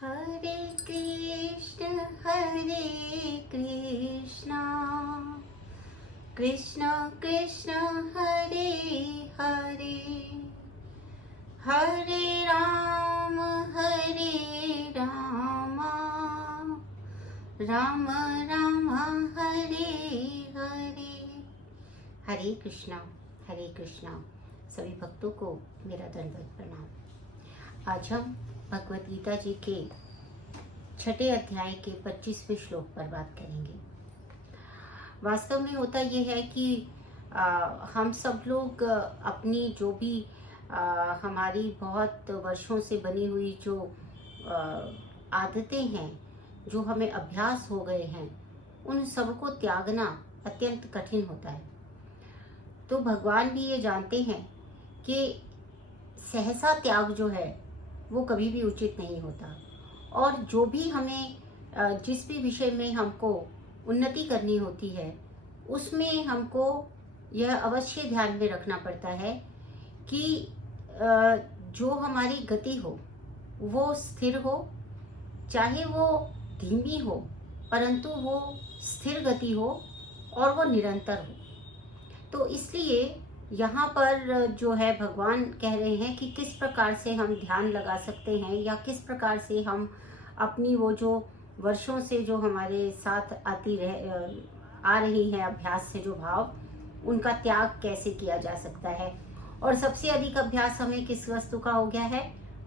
हरे कृष्ण कृष्ण कृष्ण हरे हरे, हरे राम राम राम हरे हरे। हरे कृष्णा सभी भक्तों को मेरा दंडवत प्रणाम। आज हम भगवत गीता जी के 6 अध्याय के 25वें श्लोक पर बात करेंगे। वास्तव में होता यह है कि हम सब लोग अपनी जो भी हमारी बहुत वर्षों से बनी हुई जो आदतें हैं, जो हमें अभ्यास हो गए हैं, उन सबको त्यागना अत्यंत कठिन होता है। तो भगवान भी ये जानते हैं कि सहसा त्याग जो है वो कभी भी उचित नहीं होता, और जो भी हमें जिस भी विषय में हमको उन्नति करनी होती है उसमें हमको यह अवश्य ध्यान में रखना पड़ता है कि जो हमारी गति हो वो स्थिर हो, चाहे वो धीमी हो परंतु वो स्थिर गति हो और वो निरंतर हो। तो इसलिए यहाँ पर जो है भगवान कह रहे हैं कि किस प्रकार से हम ध्यान लगा सकते हैं, या किस प्रकार से हम अपनी वो जो वर्षों से जो हमारे साथ आ रही है अभ्यास से जो भाव, उनका त्याग कैसे किया जा सकता है। और सबसे अधिक अभ्यास हमें किस वस्तु का हो गया है?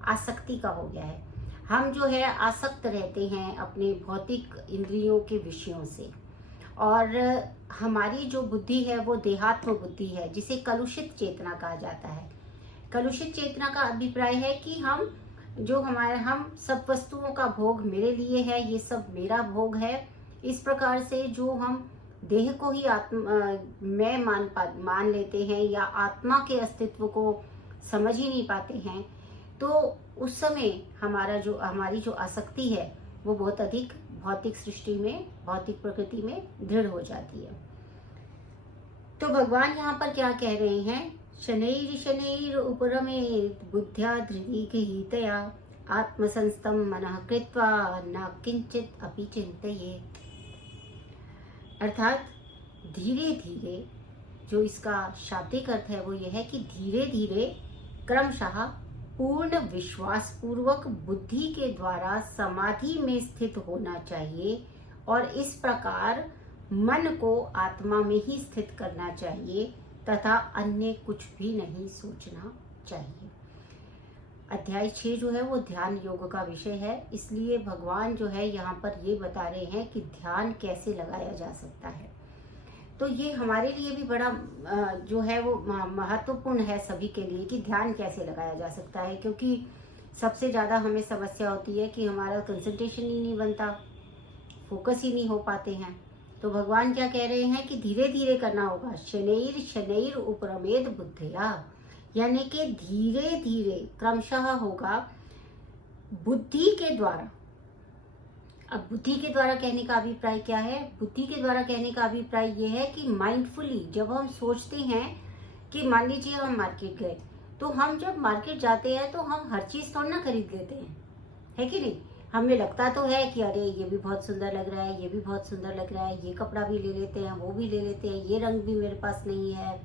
आसक्ति का हो गया है। हम जो है आसक्त रहते हैं अपने भौतिक इंद्रियों के विषयों से, और हमारी जो बुद्धि है वो देहात्म बुद्धि है, जिसे कलुषित चेतना कहा जाता है। कलुषित चेतना का अभिप्राय है कि हम सब वस्तुओं का भोग मेरे लिए है, ये सब मेरा भोग है। इस प्रकार से जो हम देह को ही मैं मान लेते हैं, या आत्मा के अस्तित्व को समझ ही नहीं पाते हैं, तो उस समय हमारी जो आसक्ति है वो बहुत अधिक भौतिक सृष्टि में, भौतिक प्रकृति में दृढ़ हो जाती है। तो भगवान यहाँ पर क्या कह रहे हैं? शनैर उपरमेत बुद्ध्या धृति गृहीतया आत्मसंस्थं मनः कृत्वा न किंचित अपि चिंतयेत्। अर्थात धीरे धीरे, जो इसका शाब्दिक अर्थ है वो यह है कि धीरे धीरे क्रमशः पूर्ण विश्वास पूर्वक बुद्धि के द्वारा समाधि में स्थित होना चाहिए, और इस प्रकार मन को आत्मा में ही स्थित करना चाहिए तथा अन्य कुछ भी नहीं सोचना चाहिए। अध्याय 6 जो है वो ध्यान योग का विषय है, इसलिए भगवान जो है यहाँ पर ये बता रहे हैं कि ध्यान कैसे लगाया जा सकता है। तो ये हमारे लिए भी बड़ा जो है वो महत्वपूर्ण है सभी के लिए कि ध्यान कैसे लगाया जा सकता है, क्योंकि सबसे ज़्यादा हमें समस्या होती है कि हमारा कंसंट्रेशन ही नहीं बनता, फोकस ही नहीं हो पाते हैं। तो भगवान क्या कह रहे हैं कि धीरे धीरे करना होगा। शनैर उपरमेत बुद्धिया, यानी कि धीरे धीरे क्रमशः होगा बुद्धि के द्वारा। अब बुद्धि के द्वारा कहने का अभिप्राय क्या है? बुद्धि के द्वारा कहने का अभिप्राय यह है कि माइंडफुली जब हम सोचते हैं कि मान लीजिए हम मार्केट गए, तो हम जब मार्केट जाते हैं तो हम हर चीज थोड़ा ना खरीद लेते हैं, है कि नहीं? हमें लगता तो है कि अरे ये भी बहुत सुंदर लग रहा है, ये भी बहुत सुंदर लग रहा है, ये कपड़ा भी ले लेते हैं, वो भी ले लेते हैं, ये रंग भी मेरे पास नहीं है,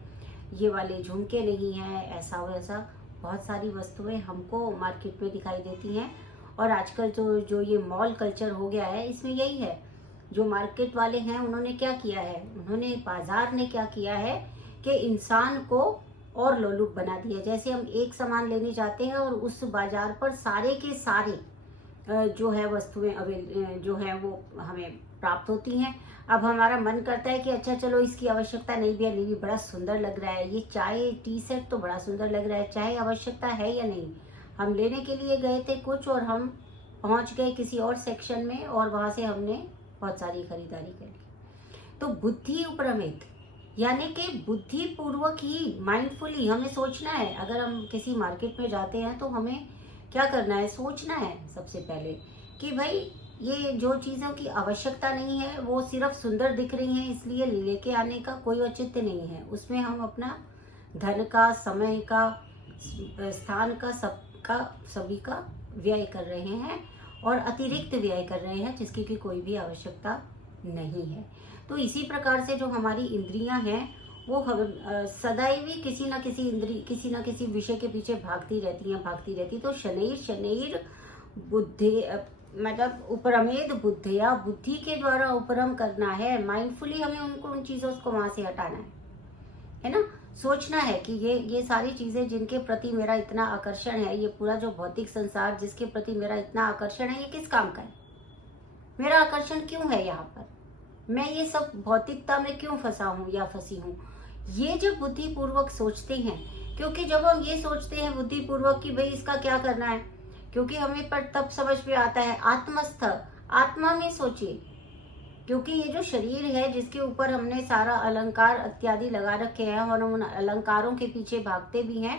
ये वाले झुमके नहीं है, ऐसा वैसा बहुत सारी वस्तुएं हमको मार्केट में दिखाई देती हैं। और आजकल जो ये मॉल कल्चर हो गया है, इसमें यही है। जो मार्केट वाले हैं उन्होंने क्या किया है, बाजार ने क्या किया है कि इंसान को और लोलुप बना दिया। जैसे हम एक सामान लेने जाते हैं और उस बाजार पर सारे के सारे जो है वस्तुएं जो है वो हमें प्राप्त होती हैं। अब हमारा मन करता है कि अच्छा चलो इसकी आवश्यकता नहीं भी है, नहीं भी बड़ा सुंदर लग रहा है, ये चाहे टी शर्ट तो बड़ा सुंदर लग रहा है, चाहे आवश्यकता है या नहीं। हम लेने के लिए गए थे कुछ और हम पहुंच गए किसी और सेक्शन में, और वहां से हमने बहुत सारी खरीदारी कर ली। तो बुद्धि उपरमित, यानी कि बुद्धि पूर्वक ही, माइंडफुली हमें सोचना है। अगर हम किसी मार्केट में जाते हैं तो हमें क्या करना है? सोचना है सबसे पहले कि भाई ये जो चीज़ों की आवश्यकता नहीं है वो सिर्फ सुंदर दिख रही हैं, इसलिए लेके आने का कोई औचित्य नहीं है। उसमें हम अपना धन का, समय का, स्थान का, सभी का व्यय कर रहे हैं, और अतिरिक्त व्यय कर रहे हैं जिसकी की कोई भी आवश्यकता नहीं है। तो इसी प्रकार से जो हमारी इंद्रियां हैं वो सदैव ही किसी ना किसी विषय के पीछे भागती रहती। तो शनैर शनैर बुद्धि मतलब उपरमेद बुद्धिया, बुद्धि के द्वारा उपरम करना है। माइंडफुली हमें उन चीजों को वहां से हटाना है ना। सोचना है कि ये सारी चीजें जिनके प्रति मेरा इतना आकर्षण है, ये पूरा जो भौतिक संसार जिसके प्रति मेरा इतना आकर्षण है, ये किस काम का है, मेरा आकर्षण क्यों है यहाँ पर, मैं ये सब भौतिकता में क्यों फंसा हूँ या फंसी हूँ। ये जब बुद्धि पूर्वक सोचते हैं, क्योंकि जब हम ये सोचते हैं बुद्धि पूर्वक कि भाई इसका क्या करना है, क्योंकि हमें पर तब समझ में आता है आत्मस्थ, आत्मा में सोचिए। क्योंकि ये जो शरीर है जिसके ऊपर हमने सारा अलंकार इत्यादि लगा रखे हैं और उन अलंकारों के पीछे भागते भी हैं,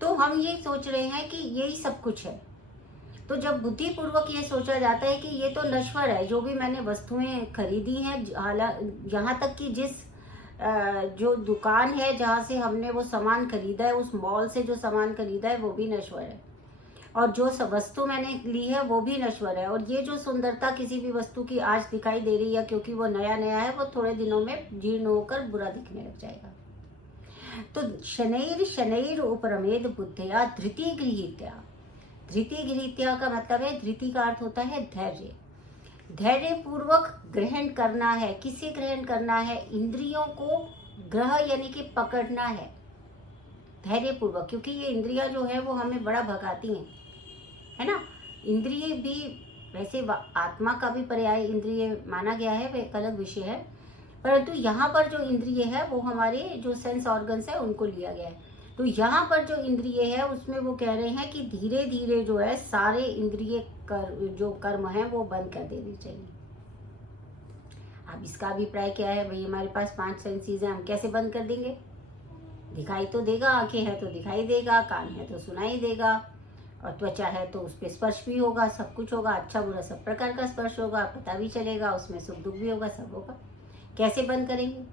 तो हम ये सोच रहे हैं कि यही सब कुछ है। तो जब बुद्धि पूर्वक ये सोचा जाता है कि ये तो नश्वर है, जो भी मैंने वस्तुएं खरीदी हैं, यहाँ तक कि जिस जो दुकान है जहाँ से हमने वो सामान खरीदा है, उस मॉल से जो सामान खरीदा है वो भी नश्वर है, और जो वस्तु मैंने ली है वो भी नश्वर है। और ये जो सुंदरता किसी भी वस्तु की आज दिखाई दे रही है क्योंकि वो नया नया है, वो थोड़े दिनों में जीर्ण होकर बुरा दिखने लग जाएगा। तो शनैर शनैर उपरमेद बुद्धिया धृति गृहीत्या। धृति गृहीत्या का मतलब है, धृति का अर्थ होता है धैर्य। धैर्य पूर्वक ग्रहण करना है। किसे ग्रहण करना है? इंद्रियों को ग्रह यानी कि पकड़ना है धैर्य पूर्वक, क्योंकि ये इंद्रियां जो है वो हमें बड़ा भगाती हैं, है ना। इंद्रिय भी वैसे आत्मा का भी पर्याय इंद्रिय माना गया है, वो एक अलग विषय है, परंतु यहाँ पर जो इंद्रिय है वो हमारे जो सेंस ऑर्गन्स है उनको लिया गया है। तो यहाँ पर जो इंद्रिय है उसमें वो कह रहे हैं कि धीरे धीरे जो है सारे इंद्रिय जो कर्म है वो बंद कर देनी चाहिए। अब इसका अभिप्राय क्या है? भाई हमारे पास 5 सेंसेस हैं, हम कैसे बंद कर देंगे? दिखाई तो देगा, आंखें हैं तो दिखाई देगा, कान है तो सुनाई देगा, और त्वचा है तो उस पर स्पर्श भी होगा, सब कुछ होगा, अच्छा बुरा सब प्रकार का स्पर्श होगा, पता भी चलेगा, उसमें सुख दुख भी होगा, सब होगा। कैसे बंद करेंगे?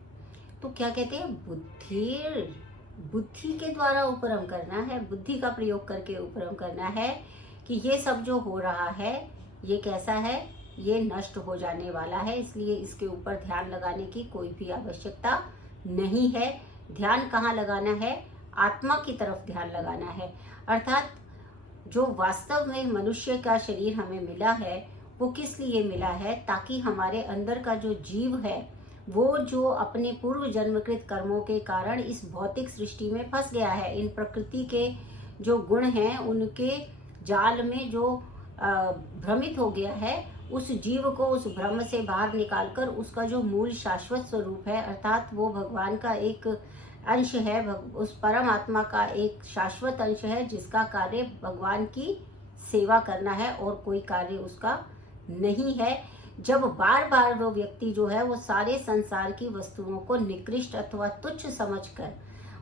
तो क्या कहते हैं, बुद्धि के द्वारा उपरम करना है, बुद्धि का प्रयोग करके उपरम करना है कि ये सब जो हो रहा है ये कैसा है, ये नष्ट हो जाने वाला है, इसलिए इसके ऊपर ध्यान लगाने की कोई भी आवश्यकता नहीं है। ध्यान कहाँ लगाना है? आत्मा की तरफ ध्यान लगाना है। अर्थात जो वास्तव में मनुष्य का शरीर हमें मिला है वो किस लिए मिला है? ताकि हमारे अंदर का जो जीव है वो जो अपने पूर्व जन्मकृत कर्मों के कारण इस भौतिक सृष्टि में फंस गया है, इन प्रकृति के जो गुण हैं उनके जाल में जो भ्रमित हो गया है, उस जीव को उस भ्रम से बाहर निकालकर उसका जो मूल शाश्वत स्वरूप है, अर्थात वो भगवान का एक अंश है, उस परमात्मा का एक शाश्वत अंश है जिसका कार्य भगवान की सेवा करना है और कोई कार्य उसका नहीं है। जब बार बार वो व्यक्ति जो है वो सारे संसार की वस्तुओं को निकृष्ट अथवा तुच्छ समझकर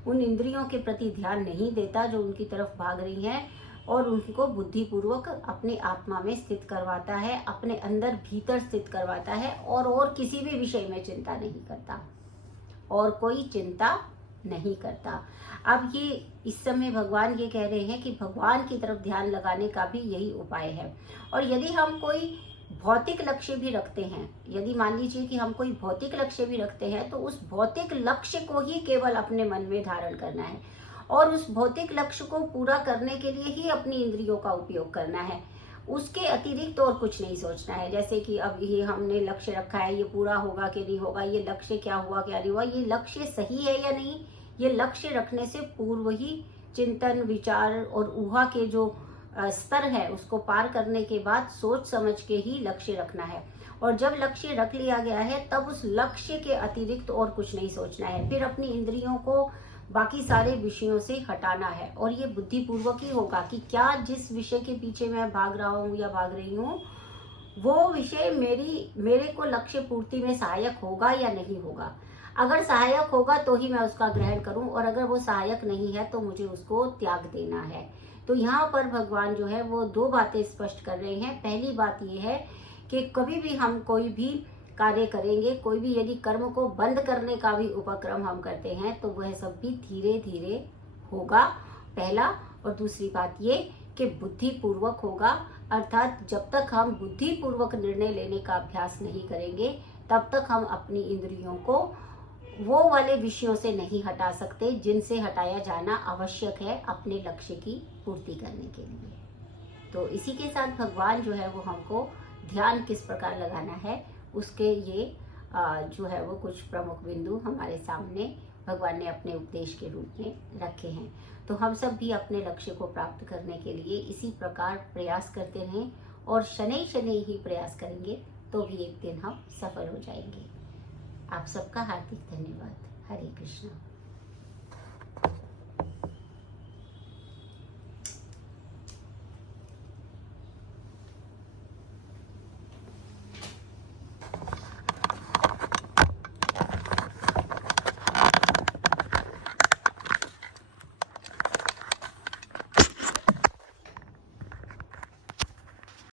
उन इंद्रियों के प्रति ध्यान नहीं देता जो उनकी तरफ भाग रही हैं, और उनको बुद्धिपूर्वक अपने आत्मा में स्थित करवाता है, अपने अंदर भीतर स्थित करवाता है, और किसी भी विषय में चिंता नहीं करता, और कोई चिंता नहीं करता। अब ये इस समय भगवान ये कह रहे हैं कि भगवान की तरफ ध्यान लगाने का भी यही उपाय है। और यदि हम कोई भौतिक लक्ष्य भी रखते हैं, यदि मान लीजिए कि हम कोई भौतिक लक्ष्य भी रखते हैं, तो उस भौतिक लक्ष्य को ही केवल अपने मन में धारण करना है, और उस भौतिक लक्ष्य को पूरा करने के लिए ही अपनी इंद्रियों का उपयोग करना है, उसके अतिरिक्त और कुछ नहीं सोचना है। जैसे कि अब ये हमने लक्ष्य रखा है, ये पूरा होगा कि नहीं होगा, ये लक्ष्य क्या हुआ क्या नहीं हुआ, ये लक्ष्य सही है या नहीं, ये लक्ष्य रखने से पूर्व ही चिंतन विचार और ऊहा के जो स्तर है उसको पार करने के बाद सोच समझ के ही लक्ष्य रखना है। और जब लक्ष्य रख लिया गया है तब उस लक्ष्य के अतिरिक्त और कुछ नहीं सोचना है, फिर अपनी इंद्रियों को बाकी सारे विषयों से हटाना है। और ये बुद्धिपूर्वक ही होगा कि क्या जिस विषय के पीछे मैं भाग रहा हूँ या भाग रही हूँ वो विषय मेरे को लक्ष्य पूर्ति में सहायक होगा या नहीं होगा। अगर सहायक होगा तो ही मैं उसका ग्रहण करूं, और अगर वो सहायक नहीं है तो मुझे उसको त्याग देना है। तो यहाँ पर भगवान जो है वो 2 बातें स्पष्ट कर रहे हैं। पहली बात ये है कि कभी भी हम कोई भी कार्य करेंगे, कोई भी यदि कर्म को बंद करने का भी उपक्रम हम करते हैं तो वह सब भी धीरे धीरे होगा, पहला। और दूसरी बात ये कि बुद्धि पूर्वक होगा, अर्थात जब तक हम बुद्धिपूर्वक निर्णय लेने का अभ्यास नहीं करेंगे तब तक हम अपनी इंद्रियों को वो वाले विषयों से नहीं हटा सकते जिनसे हटाया जाना आवश्यक है अपने लक्ष्य की पूर्ति करने के लिए। तो इसी के साथ भगवान जो है वो हमको ध्यान किस प्रकार लगाना है उसके ये जो है वो कुछ प्रमुख बिंदु हमारे सामने भगवान ने अपने उपदेश के रूप में रखे हैं। तो हम सब भी अपने लक्ष्य को प्राप्त करने के लिए इसी प्रकार प्रयास करते रहें और शनै शनै ही प्रयास करेंगे तो भी एक दिन हम सफल हो जाएंगे। आप सबका हार्दिक धन्यवाद। हरे कृष्णा।